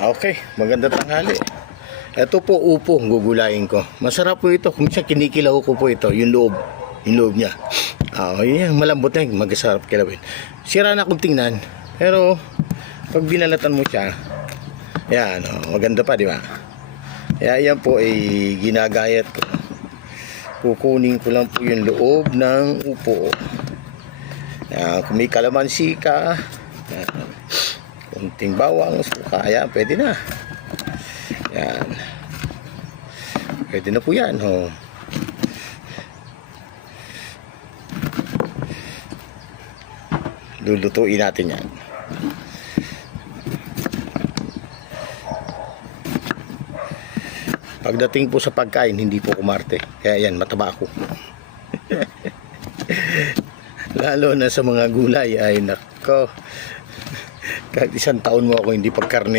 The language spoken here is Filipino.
Okay, maganda tanghali. Ito po upo, gugulayin ko. Masarap po ito. Kung minsan kinikilaw ko po ito, yung loob niya. Yan, malambot na, magasarap kilawin. Sira na akong tingnan, pero pag binalatan mo siya, yan, maganda pa, di ba? Kaya yan po ay ginagayat ko. Kukunin ko lang po yung loob ng upo. Yan, kung may kalamansi ka, yan, kunting bawang, suka, yan, pwede na. Yan. Pwede na po yan, lulutuin natin yan. Pagdating po sa pagkain, hindi po kumarte. Kaya yan, mataba ako. Lalo na sa mga gulay, ay nako. Kahit isang taon mo ako hindi pagkarne.